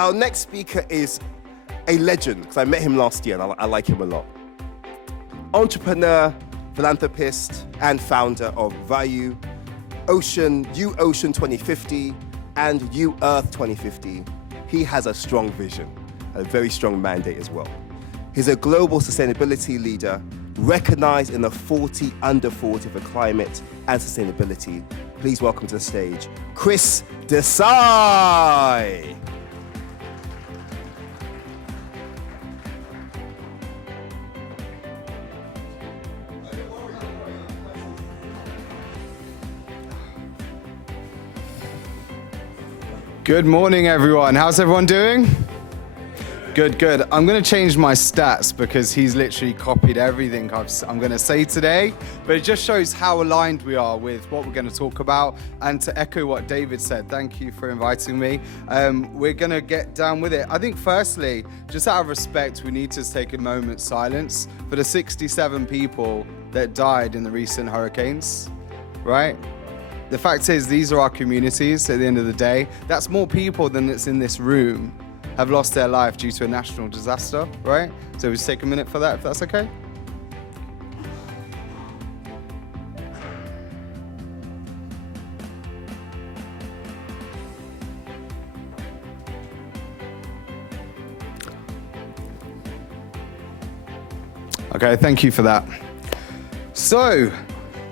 Our next speaker is a legend, because I met him last year and I like him a lot. Entrepreneur, philanthropist, and founder of Value, UOCEAN2050, and UEARTH2050. He has a strong vision, a very strong mandate as well. He's a global sustainability leader, recognized in the 40 under 40 for climate and sustainability. Please welcome to the stage, Chris Desai. Good morning, everyone. How's everyone doing? Good. I'm going to change my stats because he's literally copied everything I'm going to say today, but it just shows how aligned we are with what we're going to talk about. And to echo what David said, thank you for inviting me. We're going to get down with it. I think firstly, just out of respect, we need to take a moment's silence for the 67 people that died in the recent hurricanes, right? The fact is, these are our communities at the end of the day. That's more people than that's in this room have lost their life due to a national disaster, right? So we'll just take a minute for that, if that's okay. Okay, thank you for that. So,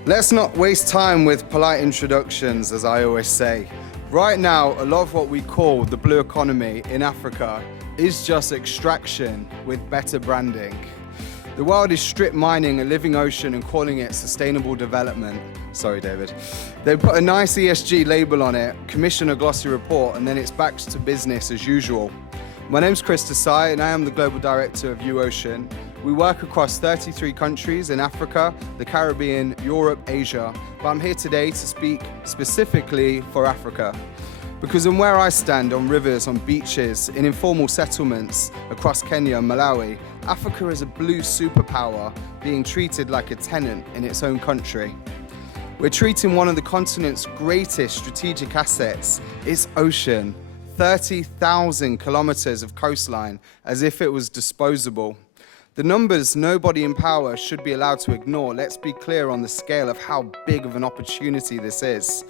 let's not waste time with polite introductions, as I always say. Right now, a lot of what we call the blue economy in Africa is just extraction with better branding. The world is strip mining a living ocean and calling it sustainable development. Sorry, David. They put a nice ESG label on it, commission a glossy report, and then it's back to business as usual. My name's Chris Desai, and I am the Global Director of UOCEAN. We work across 33 countries in Africa, the Caribbean, Europe, Asia, but I'm here today to speak specifically for Africa. Because from where I stand, on rivers, on beaches, in informal settlements across Kenya and Malawi, Africa is a blue superpower being treated like a tenant in its own country. We're treating one of the continent's greatest strategic assets, its ocean, 30,000 kilometers of coastline, as if it was disposable. The numbers nobody in power should be allowed to ignore. Let's be clear on the scale of how big of an opportunity this is.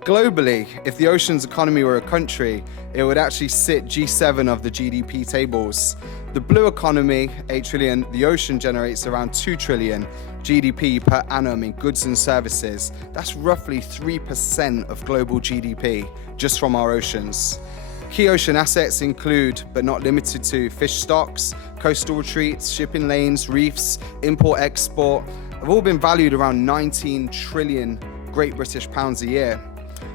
Globally, if the ocean's economy were a country, it would actually sit G7 of the GDP tables. The blue economy, 8 trillion, the ocean generates around 2 trillion GDP per annum in goods and services. That's roughly 3% of global GDP, just from our oceans. Key ocean assets include, but not limited to, fish stocks, coastal retreats, shipping lanes, reefs, import-export, have all been valued around 19 trillion Great British pounds a year.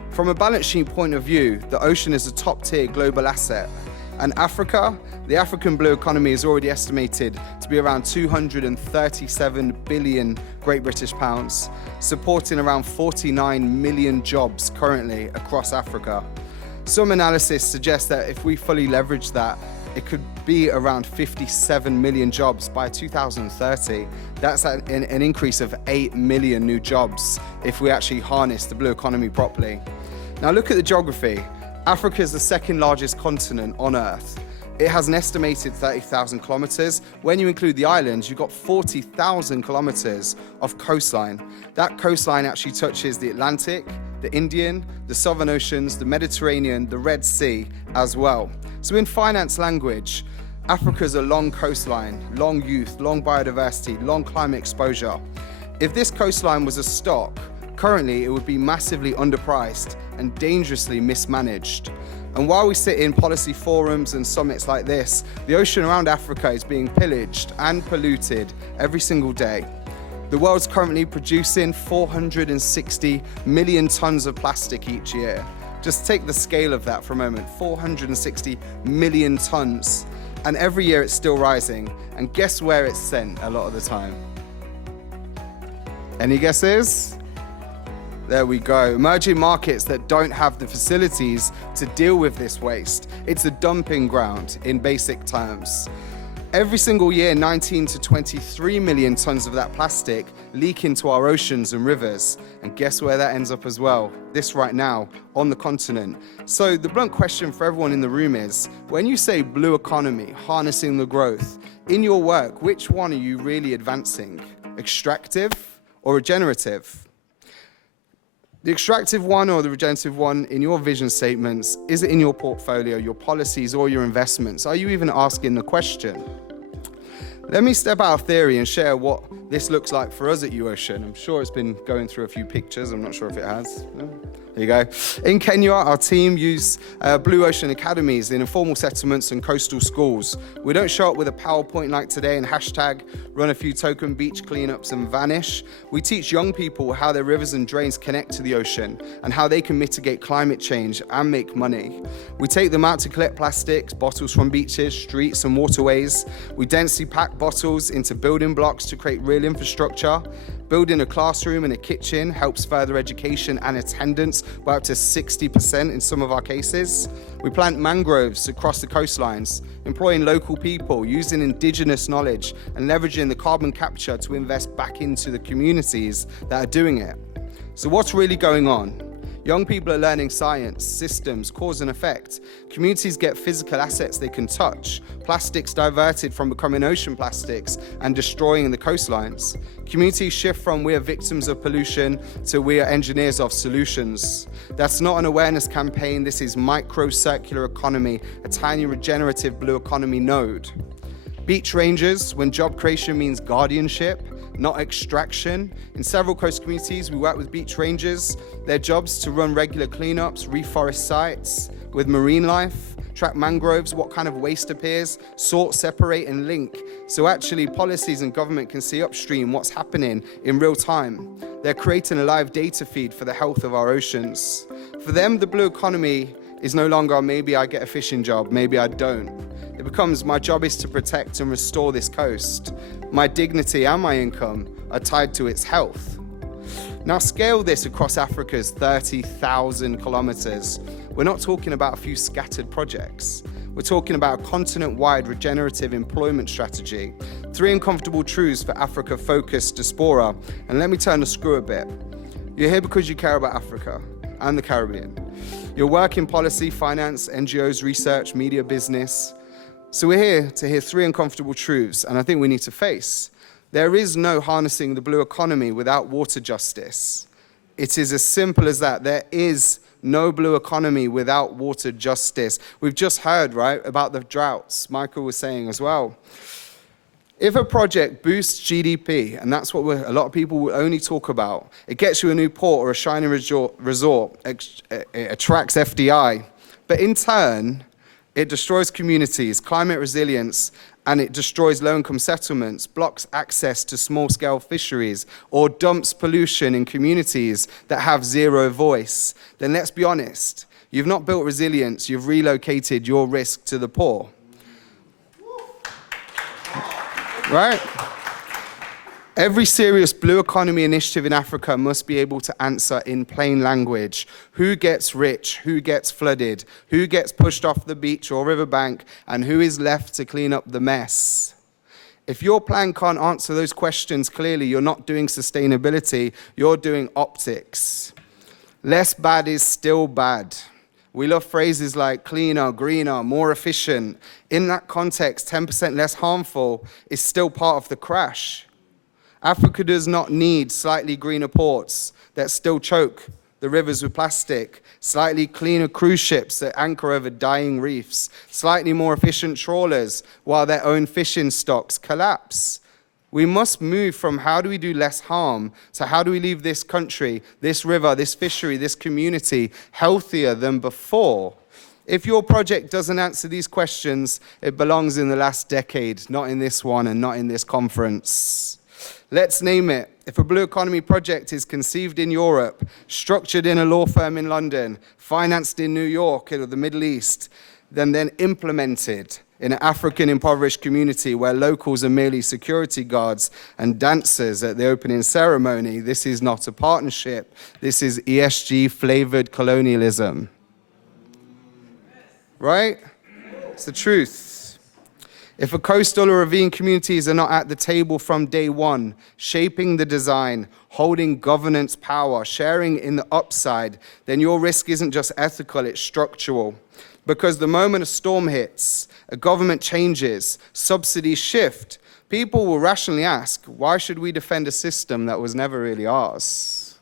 From a balance sheet point of view, the ocean is a top-tier global asset. And Africa, the African blue economy is already estimated to be around 237 billion Great British pounds, supporting around 49 million jobs currently across Africa. Some analysis suggests that if we fully leverage that, it could be around 57 million jobs by 2030. That's an increase of 8 million new jobs if we actually harness the blue economy properly. Now look at the geography. Africa is the second largest continent on Earth. It has an estimated 30,000 kilometers. When you include the islands, you've got 40,000 kilometers of coastline. That coastline actually touches the Atlantic, the Indian, the Southern Oceans, the Mediterranean, the Red Sea as well. So in finance language, Africa's a long coastline, long youth, long biodiversity, long climate exposure. If this coastline was a stock, currently it would be massively underpriced and dangerously mismanaged. And while we sit in policy forums and summits like this, the ocean around Africa is being pillaged and polluted every single day. The world's currently producing 460 million tons of plastic each year. Just take the scale of that for a moment, 460 million tons. And every year it's still rising. And guess where it's sent a lot of the time? Any guesses? There we go. Emerging markets that don't have the facilities to deal with this waste. It's a dumping ground in basic terms. Every single year, 19 to 23 million tons of that plastic leak into our oceans and rivers. And guess where that ends up as well? This right now, on the continent. So the blunt question for everyone in the room is, when you say blue economy, harnessing the growth, in your work, which one are you really advancing? Extractive or regenerative? The extractive one or the regenerative one in your vision statements, is it in your portfolio, your policies, or your investments? Are you even asking the question? Let me step out of theory and share what this looks like for us at UOCEAN. I'm sure it's been going through a few pictures. I'm not sure if it has. No? There you go. In Kenya, our team use Blue Ocean academies in informal settlements and coastal schools. We don't show up with a PowerPoint like today and hashtag, run a few token beach cleanups and vanish. We teach young people how their rivers and drains connect to the ocean and how they can mitigate climate change and make money. We take them out to collect plastics, bottles from beaches, streets and waterways. We densely pack bottles into building blocks to create real infrastructure. Building a classroom and a kitchen helps further education and attendance by up to 60% in some of our cases. We plant mangroves across the coastlines, employing local people, using indigenous knowledge and leveraging the carbon capture to invest back into the communities that are doing it. So what's really going on? Young people are learning science, systems, cause and effect. Communities get physical assets they can touch. Plastics diverted from becoming ocean plastics and destroying the coastlines. Communities shift from we are victims of pollution to we are engineers of solutions. That's not an awareness campaign. This is micro-circular economy, a tiny regenerative blue economy node. Beach rangers, when job creation means guardianship, not extraction. In several coast communities, we work with beach rangers. Their jobs to run regular cleanups, reforest sites with marine life, track mangroves, what kind of waste appears, sort, separate, and link. So actually, policies and government can see upstream what's happening in real time. They're creating a live data feed for the health of our oceans. For them, the blue economy is no longer maybe I get a fishing job, maybe I don't. It becomes my job is to protect and restore this coast. My dignity and my income are tied to its health. Now scale this across Africa's 30,000 kilometers. We're not talking about a few scattered projects. We're talking about a continent-wide regenerative employment strategy. 3 uncomfortable truths for Africa-focused diaspora. And let me turn the screw a bit. You're here because you care about Africa and the Caribbean. Your work in policy, finance, NGOs, research, media, business. So we're here to hear 3 uncomfortable truths, and I think we need to face. There is no harnessing the blue economy without water justice. It is as simple as that. There is no blue economy without water justice. We've just heard, right, about the droughts, Michael was saying as well. If a project boosts GDP, and that's what a lot of people will only talk about, it gets you a new port or a shiny resort, it attracts FDI, but in turn, it destroys communities, climate resilience, and it destroys low-income settlements, blocks access to small-scale fisheries, or dumps pollution in communities that have zero voice, then let's be honest, you've not built resilience, you've relocated your risk to the poor. Right? Every serious blue economy initiative in Africa must be able to answer in plain language. Who gets rich? Who gets flooded? Who gets pushed off the beach or riverbank? And who is left to clean up the mess? If your plan can't answer those questions clearly, you're not doing sustainability, you're doing optics. Less bad is still bad. We love phrases like cleaner, greener, more efficient. In that context, 10% less harmful is still part of the crash. Africa does not need slightly greener ports that still choke the rivers with plastic, slightly cleaner cruise ships that anchor over dying reefs, slightly more efficient trawlers while their own fishing stocks collapse. We must move from how do we do less harm to how do we leave this country, this river, this fishery, this community healthier than before. If your project doesn't answer these questions, it belongs in the last decade, not in this one and not in this conference. Let's name it. If a blue economy project is conceived in Europe, structured in a law firm in London, financed in New York or the Middle East, then implemented in an African impoverished community where locals are merely security guards and dancers at the opening ceremony, this is not a partnership. This is ESG-flavored colonialism. Right? It's the truth. If a coastal or ravine communities are not at the table from day one, shaping the design, holding governance power, sharing in the upside, then your risk isn't just ethical, it's structural. Because the moment a storm hits, a government changes, subsidies shift, people will rationally ask, why should we defend a system that was never really ours?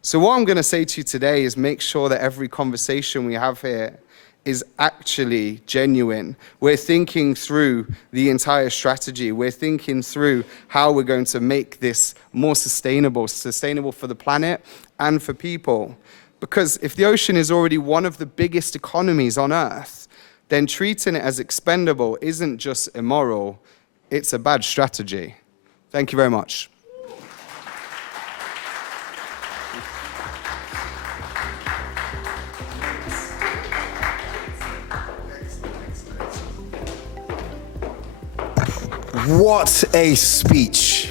So what I'm going to say to you today is make sure that every conversation we have here is actually genuine. We're thinking through the entire strategy. We're thinking through how we're going to make this more sustainable for the planet and for people. Because if the ocean is already one of the biggest economies on Earth, then treating it as expendable isn't just immoral, it's a bad strategy. Thank you very much. What a speech.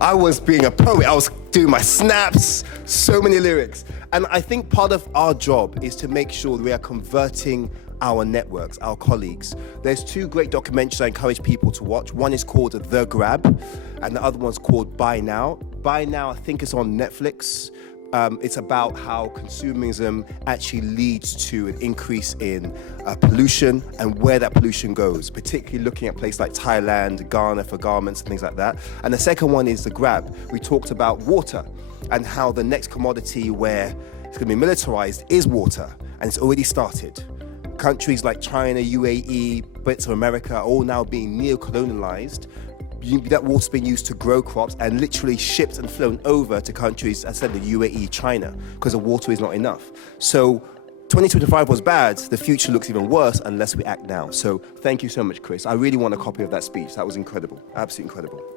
I was being a poet. I was doing my snaps, so many lyrics. And I think part of our job is to make sure that we are converting our networks, our colleagues. There's two great documentaries I encourage people to watch. One is called The Grab, and the other one's called Buy Now. Buy Now, I think it's on Netflix. It's about how consumerism actually leads to an increase in pollution and where that pollution goes, particularly looking at places like Thailand, Ghana for garments and things like that. And the second one is The Grab. We talked about water and how the next commodity where it's going to be militarized is water, and it's already started. Countries like China, UAE, bits of America are all now being neo-colonialized. That water's being used to grow crops and literally shipped and flown over to countries, as I said, the UAE, China, because the water is not enough. So 2025 was bad. The future looks even worse unless we act now. So thank you so much, Chris. I really want a copy of that speech. That was incredible, absolutely incredible.